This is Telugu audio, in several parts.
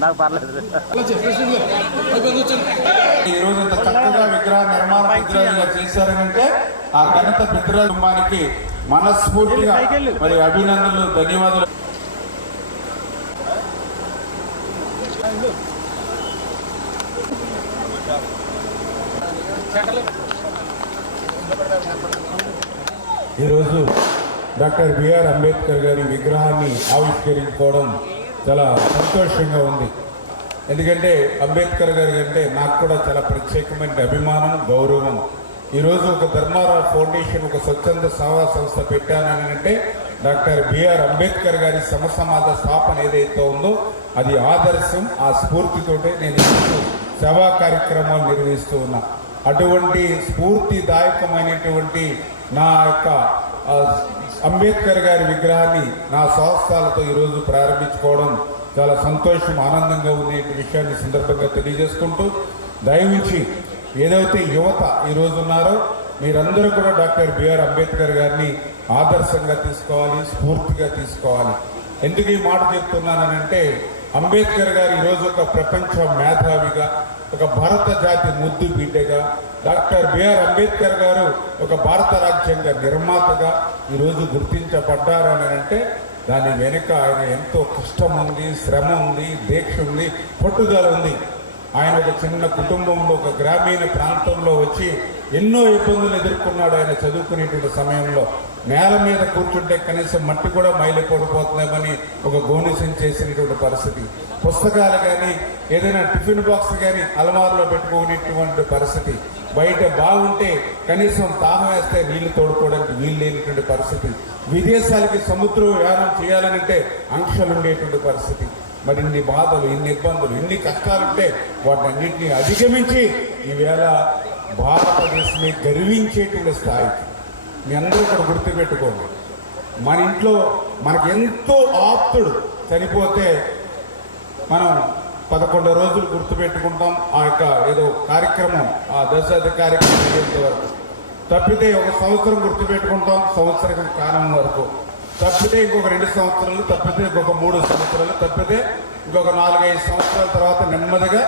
నాకు పర్లేదు ఈ రోజు ఇంత చక్కగా విగ్రహ నిర్మాణ విగ్రహాలుగా చేశారంటే ఆ ఘనత విగ్రహ కుటుంబానికి మనస్ఫూర్తిగా మరి అభినందనలు ధన్యవాదాలు. ఈరోజు డాక్టర్ బిఆర్ అంబేద్కర్ గారి విగ్రహాన్ని ఆవిష్కరించుకోవడం చాలా సంతోషంగా ఉంది. ఎందుకంటే అంబేద్కర్ గారి కంటే నాకు కూడా చాలా ప్రత్యేకమైన అభిమానం గౌరవం. ఈరోజు ఒక ధర్మారావు ఫౌండేషన్ ఒక స్వచ్ఛంద సేవా సంస్థ పెట్టానని అంటే డాక్టర్ బిఆర్ అంబేద్కర్ గారి సమసమాజ స్థాపన ఏదైతే ఉందో అది ఆదర్శం ఆ స్ఫూర్తితోటే నేను సేవా కార్యక్రమాలు నిర్వహిస్తూ ఉన్నాను అటువంటి స్ఫూర్తిదాయకమైనటువంటి నా యొక్క అంబేద్కర్ గారి విగ్రహాన్ని నా సంస్థలతో ఈరోజు ప్రారంభించుకోవడం చాలా సంతోషం ఆనందంగా ఉంది విషయాన్ని సందర్భంగా తెలియజేసుకుంటూ దయవుంచి ఏదైతే యువత ఈరోజు ఉన్నారో మీరందరూ కూడా డాక్టర్ బిఆర్ అంబేద్కర్ గారిని ఆదర్శంగా తీసుకోవాలి స్ఫూర్తిగా తీసుకోవాలి. ఎందుకు ఈ మాట చెప్తున్నానంటే అంబేద్కర్ గారు ఈరోజు ఒక ప్రపంచ మేధావిగా ఒక భారత జాతి ముద్దు బిడ్డగా డాక్టర్ బిఆర్ అంబేద్కర్ గారు ఒక భారత రాజ్యాంగ నిర్మాతగా ఈరోజు గుర్తించబడ్డారని అంటే దాని వెనుక ఆయన ఎంతో కష్టం ఉంది శ్రమ ఉంది దీక్ష ఉంది పట్టుదల ఉంది. ఆయన ఒక చిన్న కుటుంబంలో ఒక గ్రామీణ ప్రాంతంలో వచ్చి ఎన్నో ఇబ్బందులు ఎదుర్కొన్నాడు ఆయన చదువుకునేటువంటి సమయంలో. నేల మీద కూర్చుంటే కనీసం మట్టి కూడా మైలు పడిపోతుందేమని ఒక గోనిసం చేసినటువంటి పరిస్థితి. పుస్తకాలు కానీ ఏదైనా టిఫిన్ బాక్స్ కానీ అలమారులో పెట్టుకునేటువంటి పరిస్థితి. బయట బాగుంటే కనీసం తాహం వేస్తే నీళ్ళు తోడుకోవడానికి వీలు లేనటువంటి పరిస్థితి. విదేశాలకి సముద్రం వ్యాయామం చేయాలనంటే ఆంక్షలు ఉండేటువంటి పరిస్థితి. మరి ఇన్ని బాధలు ఇన్ని ఇబ్బందులు ఇన్ని కష్టాలుంటే వాటన్నిటిని అధిగమించి ఈవేళ భారతదేశమే గర్వించేటువంటి స్థాయికి మీ అందరూ ఇక్కడ గుర్తుపెట్టుకోండి. మన ఇంట్లో మనకు ఎంతో ఆప్తుడు చనిపోతే మనం పదకొండు రోజులు గుర్తుపెట్టుకుంటాం. ఆ యొక్క ఏదో కార్యక్రమం ఆ దశాది కార్యక్రమం అయ్యేంత వరకు. తప్పితే ఒక సంవత్సరం గుర్తుపెట్టుకుంటాం సంవత్సరం కాలం వరకు. తప్పితే ఇంకొక రెండు సంవత్సరాలు తప్పితే ఇంకొక మూడు సంవత్సరాలు తప్పితే ఇంకొక నాలుగైదు సంవత్సరాల తర్వాత నెమ్మదిగా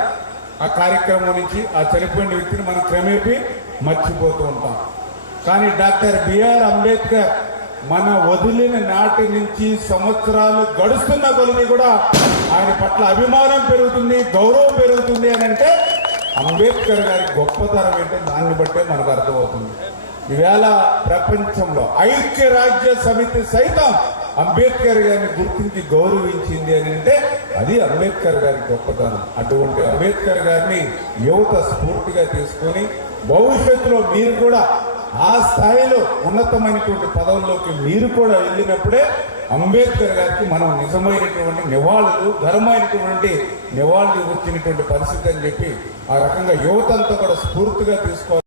ఆ కార్యక్రమం నుంచి ఆ చనిపోయిన వ్యక్తిని మనం క్రమేపీ మర్చిపోతూ ఉంటాం. కానీ డాక్టర్ బిఆర్ అంబేద్కర్ మన వదిలిన నాటి నుంచి సంవత్సరాలు గడుస్తున్న కొలది కూడా ఆయన పట్ల అభిమానం పెరుగుతుంది గౌరవం పెరుగుతుంది అని అంటే అంబేద్కర్ గారి గొప్పతనం ఏంటో దాన్ని బట్టే మనకు అర్థమవుతుంది. ఈవేళ ప్రపంచంలో ఐక్యరాజ్య సమితి సైతం అంబేద్కర్ గారిని గుర్తించి గౌరవించింది అని అంటే అది అంబేద్కర్ గారి గొప్పతనం. అటువంటి అంబేద్కర్ గారిని యువత స్ఫూర్తిగా తీసుకొని భవిష్యత్తులో మీరు కూడా ఆ స్థాయిలో ఉన్నతమైనటువంటి పదవుల్లోకి మీరు కూడా వెళ్ళినప్పుడే అంబేద్కర్ గారికి మనం నిజమైనటువంటి నివాళులు ఘనమైనటువంటి నివాళులు వచ్చినటువంటి పరిస్థితి అని చెప్పి ఆ రకంగా యువత అంతా కూడా స్ఫూర్తిగా తీసుకోవాలి.